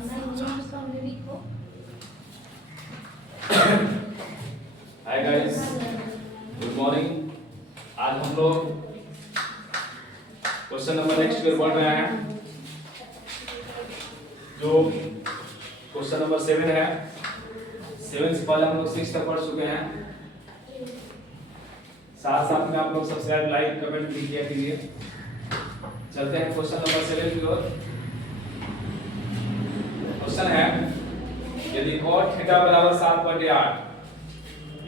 Hi guys, good morning. आज हम लोग क्वेश्चन नंबर नेक्स्ट ईयर पढ़ रहे हैं, जो क्वेश्चन नंबर 7 है। 7 से पहले हम लोग 6 तक पढ़ चुके हैं। साथ साथ में आप लोग सब्सक्राइब, लाइक, कमेंट भी किया कीजिए। चलते हैं क्वेश्चन नंबर 7 की ओर। क्वेश्चन है, यदि cot थीटा बराबर 7/8,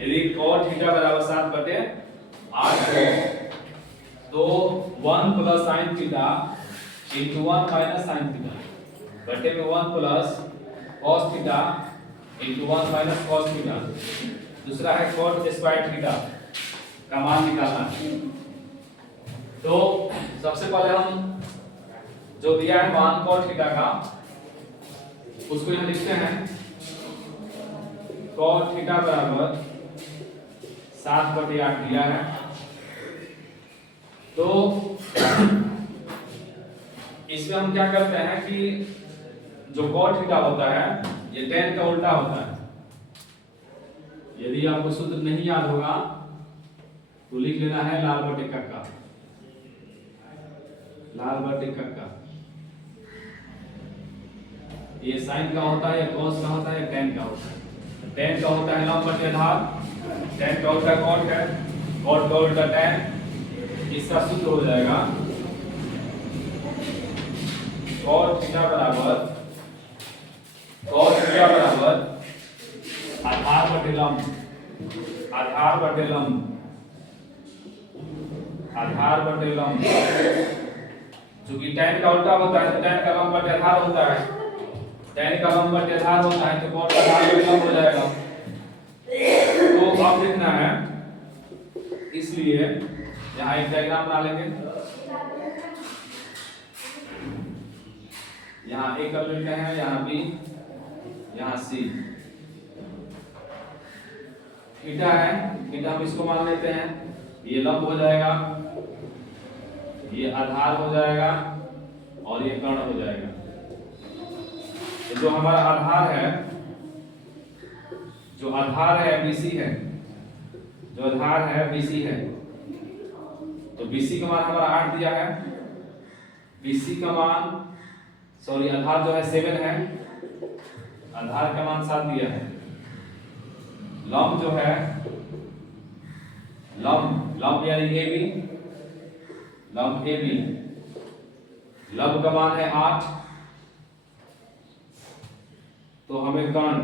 यदि cot थीटा बराबर 7/8 है तो 1 plus sin theta into 1 minus sin theta बटे में 1 plus cos theta into 1 minus cos theta. दूसरा है cot स्क्वायर थीटा का मान निकालना है। तो सबसे पहले हम जो दिया है मान cot थीटा का, उसको यहां लिखते हैं। cot थीटा बराबर 7/8 दिया है। तो इसमें हम क्या करते हैं कि जो cot थीटा होता है ये tan का उल्टा होता है। यदि आपको सूत्र नहीं याद होगा तो लिख लेना है लाल बटे कक्का, लाल बटे कक्का। ये sin का होता है या cos का होता है या tan का होता है। tan का होता है लंब बटे आधार, tan का उल्टा cot है, cot का उल्टा tan। इसका सूत्र हो जाएगा cot थीटा बराबर आधार बटे लंब, आधार बटे लंब, आधार बटे लंब। चूंकि tan का उल्टा होता है तो tan का लंब बटे आधार होता है, tan का लंब बटे आधार होता है तो cot का आधार बटे लंब हो जाएगा। तो अब लिखना है, इसलिए यहाँ एक डायग्राम बना लेंगे। यहाँ A कर लेते हैं, यहाँ B, यहाँ C। थीटा है, थीटा हम इसको मान लेते हैं। ये लंब हो जाएगा, ये आधार हो जाएगा और ये कर्ण हो जाएगा। तो जो हमारा आधार है, जो आधार है BC है, जो आधार है BC है, तो BC का मान हमारा 8 दिया है। BC का मान सॉरी आधार जो है 7 है, आधार का मान 7 दिया है। लंब जो है, लंब यानी AB, लंब AB, लंब का मान है 8। तो हमें कर्ण,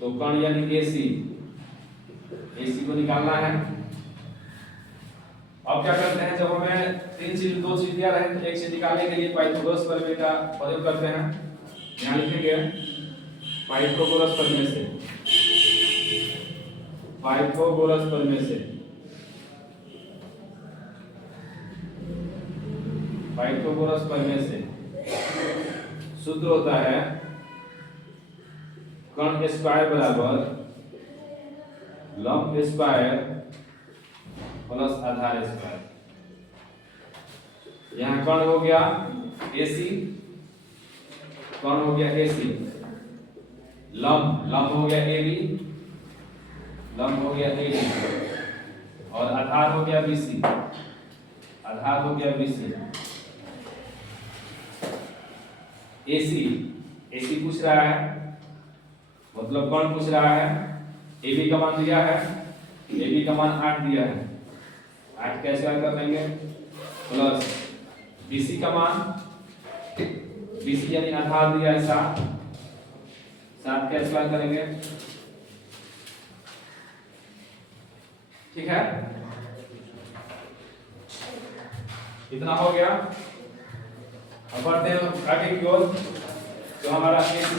तो कर्ण यानी AC, AC को निकालना है। अब क्या करते हैं, जब हमें दो चीज दिया रहे, एक चीज निकालने के लिए पाइथागोरस प्रमेय का प्रयोग करते हैं। यहाँ लिखेंगे पाइथागोरस प्रमेय से, पाइथागोरस प्रमेय से, पाइथागोरस प्रमेय से सूत्र होता है कर्ण स्क्वायर बराबर लंब स्क्वायर प्लस आधार स्क्वायर। यहाँ कर्ण हो गया AC, कर्ण हो गया AC, लंब हो गया AB, लंब हो गया AD और आधार हो गया BC, आधार हो गया BC। AC पूछ रहा है, मतलब कर्ण पूछ रहा है। AB का मान दिया है, AB का मान 8 दिया है। 8 कैसे हल कर लेंगे, प्लस BC का मान, BC यानी आधार दिया है 7, 7 कैसे हल करेंगे, ठीक है। इतना हो गया। अब बढ़ते हैं आगे की ओर। तो हमारा AC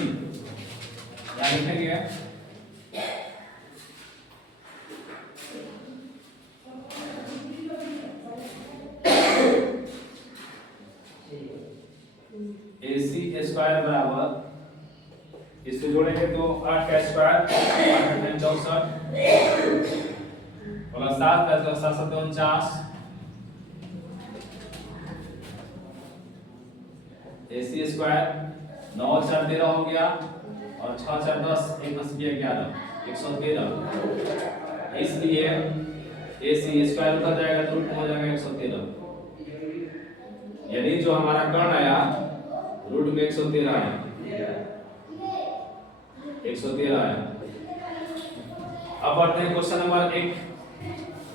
यहाँ लिखेंगे AC स्क्वायर बराबर, इसको जोड़ेंगे तो 8 का स्क्वायर 8×64 प्लस 7 का 7×7 49 AC स्क्वायर 9 और 4 13 हो गया और 6 4 10 1 10 11 113। इसलिए AC स्क्वायर उधर जाएगा तो रूट हो जाएगा 113। यानी जो हमारा कर्ण आया रूट में 113 आया, 113 आया। अब बढ़ते हैं क्वेश्चन नंबर 1।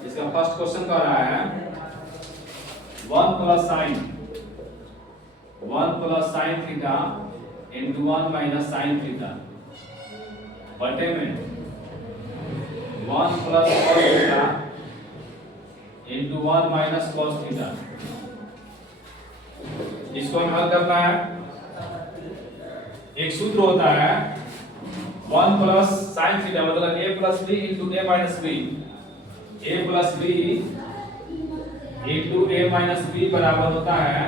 इसका फर्स्ट क्वेश्चन कह रहा है 1 plus sine theta into 1 minus sine theta बटे में 1 plus cos theta into 1 minus cos theta. इसको हमें हल करना है। एक सूत्र होता है 1 प्लस साइन थीटा मतलब a plus b into a minus b। a plus b into a minus b बराबर होता है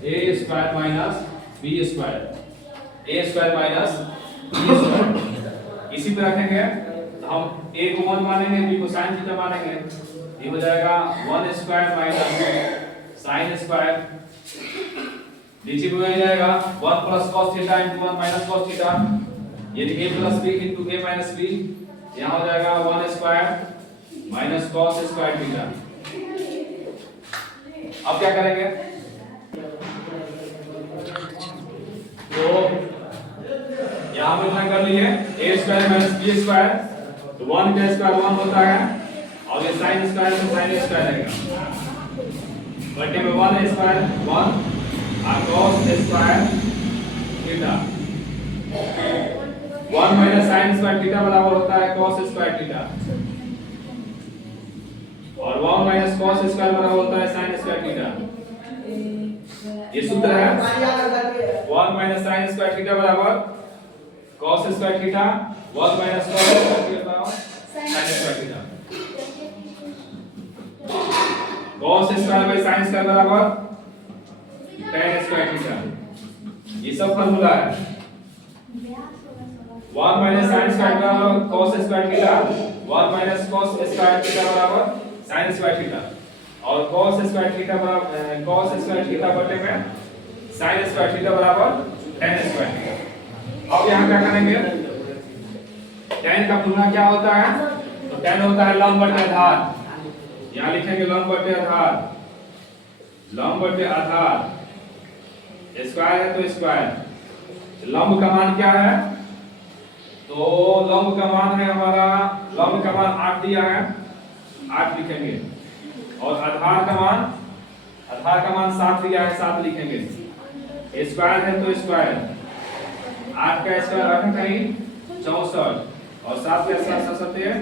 a square minus b square, a square minus b square. इसी पे रखेंगे तो हम a को 1 मानेंगे, b को साइन थीटा मानेंगे। ये हो जाएगा 1 स्क्वायर माइनस साइन स्क्वायर, नीचे में आ जाएगा 1 plus cos theta into 1 minus cos theta. यानी a plus b into a minus b, यहाँ हो जाएगा 1 square minus cos square theta. अब क्या करेंगे तो यहाँ पे इतना कर लिए a square minus b square, तो 1 का स्क्वायर 1 होता है और ये साइन स्क्वायर तो साइन स्क्वायर रहेगा बटे में 1 स्क्वायर 1 और cos square theta. 1 minus sine square theta बराबर होता है cos स्क्वायर थीटा और 1 माइनस cos स्क्वायर बराबर होता है sin स्क्वायर थीटा। ये सूत्र है 1 माइनस sin स्क्वायर थीटा बराबर cos square theta, 1 minus cos square theta बराबर sin square theta. cos square by sin square बराबर tan स्क्वायर थीटा। ये सब फार्मूला है। 1 माइनस sin स्क्वायर बराबर cos square theta, 1 minus cos square theta बराबर sin square theta और cos square theta बराबर cos square theta बटे में sin स्क्वायर थीटा बराबर tan स्क्वायर थीटा। अब यहाँ क्या करेंगे, tan का फॉर्मूला क्या होता है तो tan होता है लंब बटे आधार। यहाँ लिखेंगे लंब बटे आधार, लंब बटे आधार, स्क्वायर है तो स्क्वायर। लंब का मान क्या है तो लंब का मान है हमारा, लंब का मान 8 दिया है, 8 लिखेंगे और आधार का मान 7 दिया है, 7 लिखेंगे। स्क्वायर है तो स्क्वायर, 8 का स्क्वायर रखें कहीं 64 और 7 का स्क्वायर 49।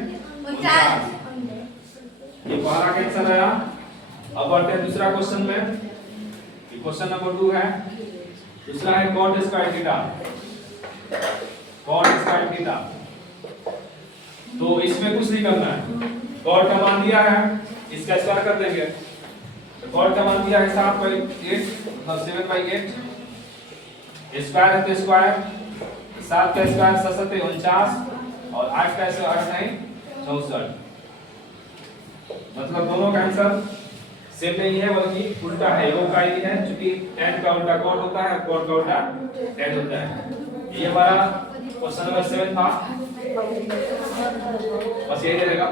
ये पहला आंसर आया। अब बढ़ते हैं दूसरा क्वेश्चन में। ये क्वेश्चन नंबर 2 है। दूसरा है cot square theta, cot square theta. तो इसमें कुछ नहीं करना है, cot का मान दिया है इसका स्क्वायर कर देंगे। तो cot का मान दिया है 7/8 मतलब 7/8। स्क्वायर है तो स्क्वायर, 7 का स्क्वायर 7 49 और 8 का स्क्वायर है 64। मतलब दोनों का आंसर सेम नहीं है बल्कि उल्टा है। वो का ही है क्योंकि tan का उल्टा cot होता है, cot का उल्टा tan होता है। ये हमारा क्वेश्चन नंबर 7 था। बस यही रहेगा।